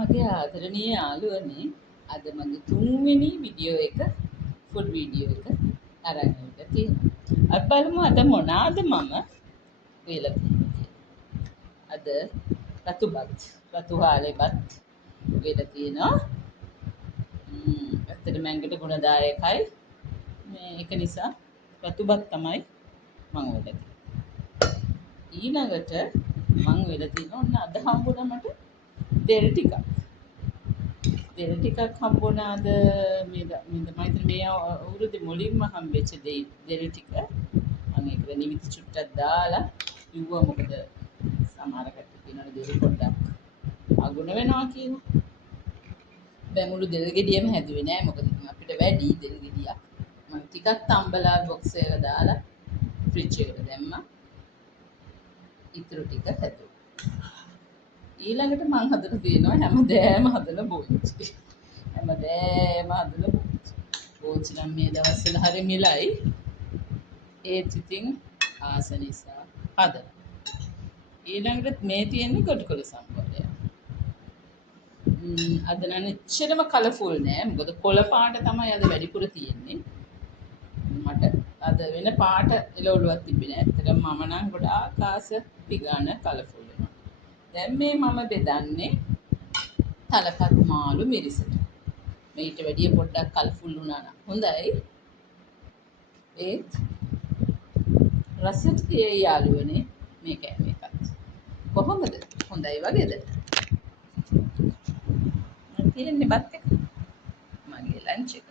මගේ ආදරණීය යාළුවනේ අද මගේ තුන්වෙනි වීඩියෝ එක ෆුල් වීඩියෝ එක අරන් ඇවිල්ලා තියෙනවා. අපි බලමු අද මොනවාද මම කියලා තියෙන්නේ. අද රතු හාලෙපත් කියලා තියෙනවා. ඇත්තටම ඇඟට ගුණදායකයි. මේක නිසා රතුපත් තමයි මම වෙලා තියෙන්නේ. ඊළඟට මම වෙලා තියෙනවා ඔන්න අද හම්බුණා මට දෙල් ටිකක්. දෙල් ටිකක් හම්බුණාද මම හිතන්නේ මේ අවුරුද්දේ මුලින්ම හම්බෙච්ච දෙල් ටික. මම ඒකට නිමිති චුට්ටක් දාලා කිව්වා මොකද සමහර කට්ටිය කියනවා දෙල් පොඩ්ඩක් අගුණ වෙනවා කියලා. බැමුළු දෙල් ගෙඩියම හැදුවේ නෑ මොකද අපිට වැඩි දෙල් ගෙඩියක්. මම ටිකක් තම්බලා බොක්ස් එක දාලා ෆ්‍රිජ් එකට දැම්මා. ඉතුරු ටික හැදුවා. ඊළඟට මං හදලා තියෙනවා හැමදෑම හදලා බෝච්චි. හැමදෑම හදලා බෝච්චි. බෝච්චි නම් මේ දවස්වල හරි මිලයි. ඒත් ඉතින් ආස නිසා හදලා. ඊළඟට මේ තියෙන්නේ කොටකොල සම්බරය. අද නම් එච්චරම කලර්ෆුල් නෑ. මොකද කොළ පාට තමයි අද වැඩිපුර තියෙන්නේ. මට අද වෙන පාට එළවලුවක් තිබ්බේ නෑ. ඇත්තටම මම නම් ගොඩාක් ආස පිගාන කලර්ෆුල් වෙනවා. දැන් මේ මම බෙදන්නේ තලපත් මාළු මිරිසට. මේට වැඩිය පොඩ්ඩක් කලර්ෆුල් වුණා නම් හොඳයි. ඒත් රසට තියේ යාළුවනේ මේක මේකත්. කොහොමද? හොඳයි වගේද? මම තියෙන්නේ බත් එක. මගේ ලන්ච් එක.